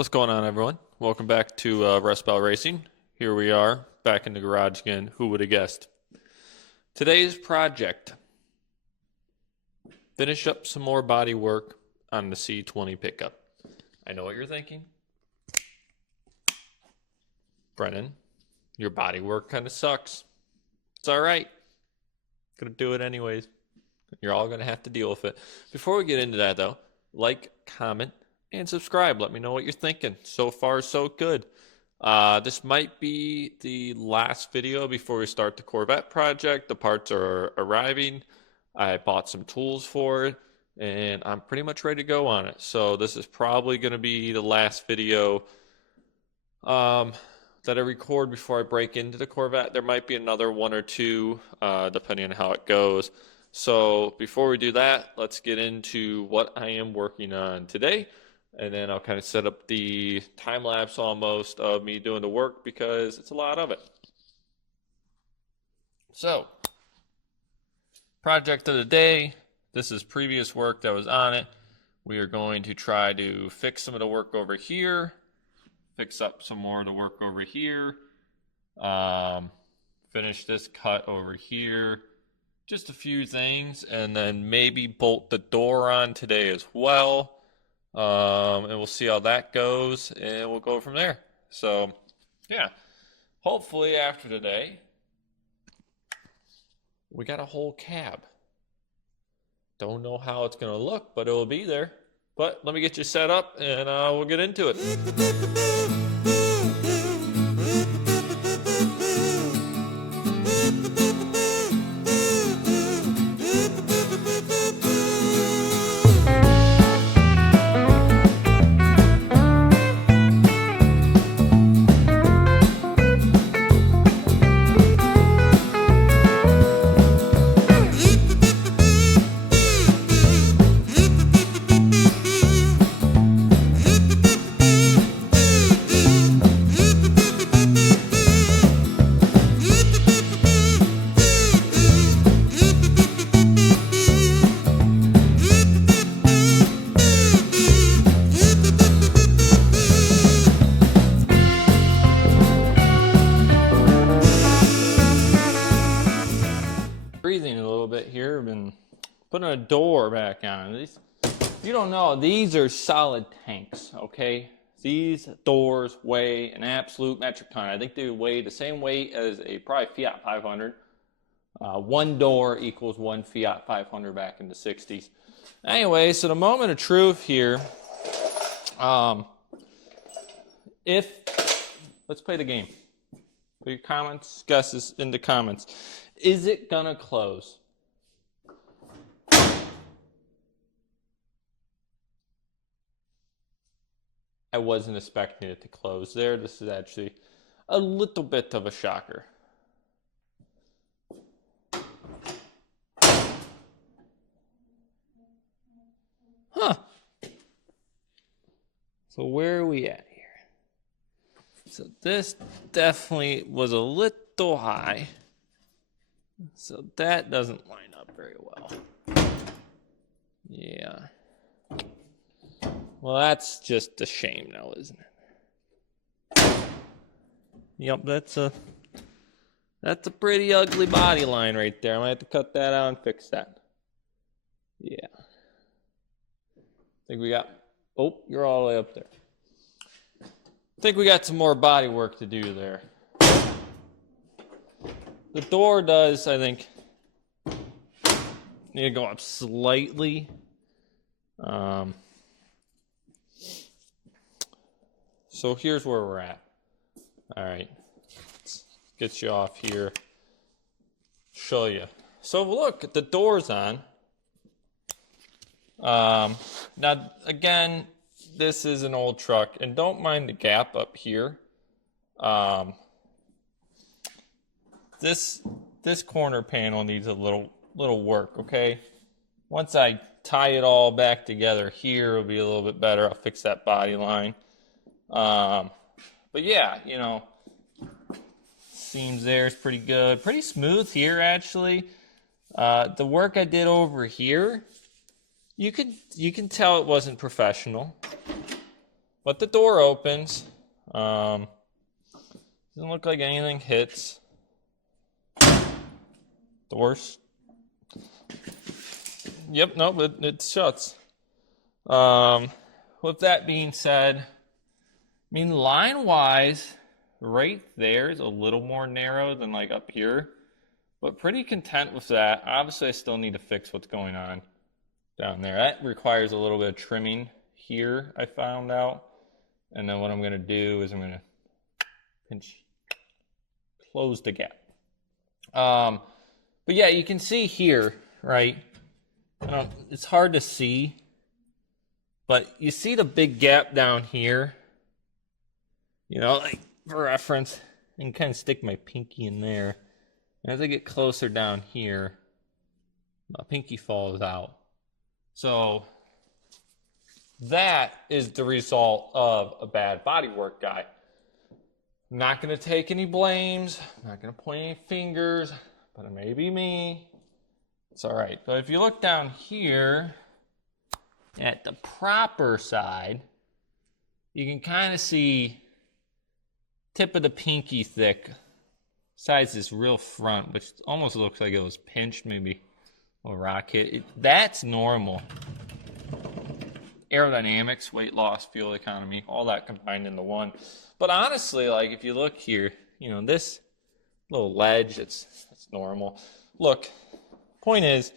What's going on, everyone? Welcome back to Rust Belt Racing. Here we are, back in the garage again. Who would have guessed? Today's project. Finish up some more body work on the C20 pickup. I know what you're thinking. Brennan, your body work kind of sucks. It's all right. Gonna do it anyways. You're all gonna have to deal with it. Before we get into that, though, like, comment, and subscribe. Let me know what you're thinking. So far, so good. This might be the last video before we start the Corvette project. The parts are arriving. I bought some tools for it, and I'm pretty much ready to go on it. So this is probably going to be the last video that I record before I break into the Corvette. There might be another one or two, depending on how it goes. So before we do that, let's get into what I am working on today. And then I'll kind of set up the time lapse almost of me doing the work because it's a lot of it. So, project of the day. This is previous work that was on it. We are going to try to fix some of the work over here, fix up some more of the work over here, finish this cut over here, just a few things, and then maybe bolt the door on today as well. And we'll see how that goes, and we'll go from there. So, yeah, hopefully after today, we got a whole cab. Don't know how it's going to look, but it will be there. But let me get you set up, and we'll get into it. Breathing a little bit here. I've been putting a door back on. These, you don't know, these are solid tanks, okay? These doors weigh an absolute metric ton. I think they weigh the same weight as a probably Fiat 500. One door equals one Fiat 500 back in the 60s. Anyway, so the moment of truth here. Let's play the game. Put your comments, guesses in the comments. Is it gonna close? I wasn't expecting it to close there. This is actually a little bit of a shocker. Huh. So where are we at here? So this definitely was a little high. So that doesn't line up very well. Yeah. Well, that's just a shame now, isn't it? Yep, that's a pretty ugly body line right there. I might have to cut that out and fix that. Yeah. I think we got, oh, you're all the way up there. I think we got some more body work to do there. The door does, I think, need to go up slightly. So here's where we're at. All right, let's get you off here. Show you. So look, the door's on. Now, again, this is an old truck, and don't mind the gap up here. This corner panel needs a little work, okay? Once I tie it all back together here, it'll be a little bit better. I'll fix that body line. But yeah, you know, seams there is pretty good. Pretty smooth here, actually. The work I did over here, you can tell it wasn't professional. But the door opens. Doesn't look like anything hits. Doors. Yep, no, it shuts. With that being said, I mean, line-wise, right there is a little more narrow than like up here, but pretty content with that. Obviously, I still need to fix what's going on down there. That requires a little bit of trimming here, I found out. And then what I'm going to do is I'm going to pinch, close the gap. But yeah, you can see here, right? It's hard to see, but you see the big gap down here. You know, like for reference, I can kind of stick my pinky in there. And as I get closer down here, my pinky falls out. So that is the result of a bad bodywork guy. I'm not going to take any blames. I'm not going to point any fingers, but it may be me. It's all right. But if you look down here at the proper side, you can kind of see tip of the pinky thick. Besides this real front, which almost looks like it was pinched, maybe a rock hit. That's normal. Aerodynamics, weight loss, fuel economy, all that combined into one. But honestly, like if you look here, you know, this little ledge, it's normal. Look, point is,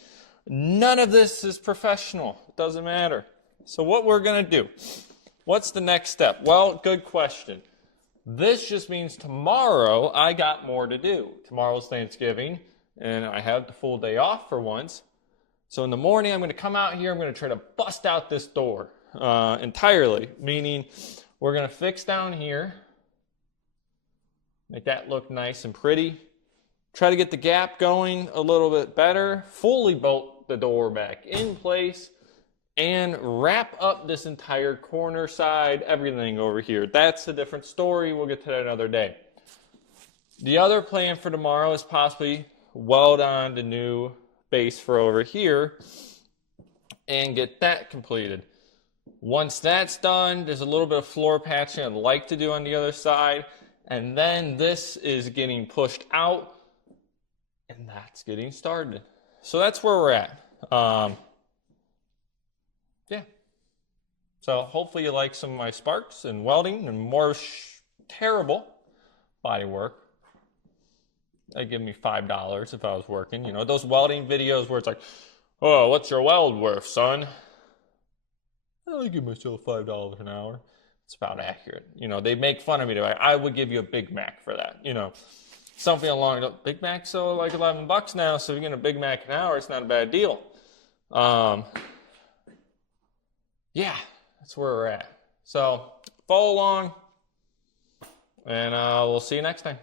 none of this is professional. It doesn't matter. So what we're going to do, what's the next step? Well, good question. This just means tomorrow I got more to do. Tomorrow's Thanksgiving, and I have the full day off for once. So in the morning, I'm going to come out here. I'm going to try to bust out this door entirely, meaning we're going to fix down here, make that look nice and pretty, try to get the gap going a little bit better, fully bolt the door back in place, and wrap up this entire corner side, everything over here. That's a different story. We'll get to that another day. The other plan for tomorrow is possibly weld on the new base for over here and get that completed. Once that's done, there's a little bit of floor patching I'd like to do on the other side, and then this is getting pushed out, and that's getting started. So that's where we're at. Yeah. So hopefully you like some of my sparks and welding and more terrible body work. That'd give me $5 if I was working. You know, those welding videos where it's like, oh, what's your weld worth, son? I'll give myself $5 an hour. It's about accurate. You know, they make fun of me. They're like, I would give you a Big Mac for that. You know, something along the Big Mac's so like $11 now, so if you're getting a Big Mac an hour, it's not a bad deal. Yeah, that's where we're at. So follow along, and we'll see you next time.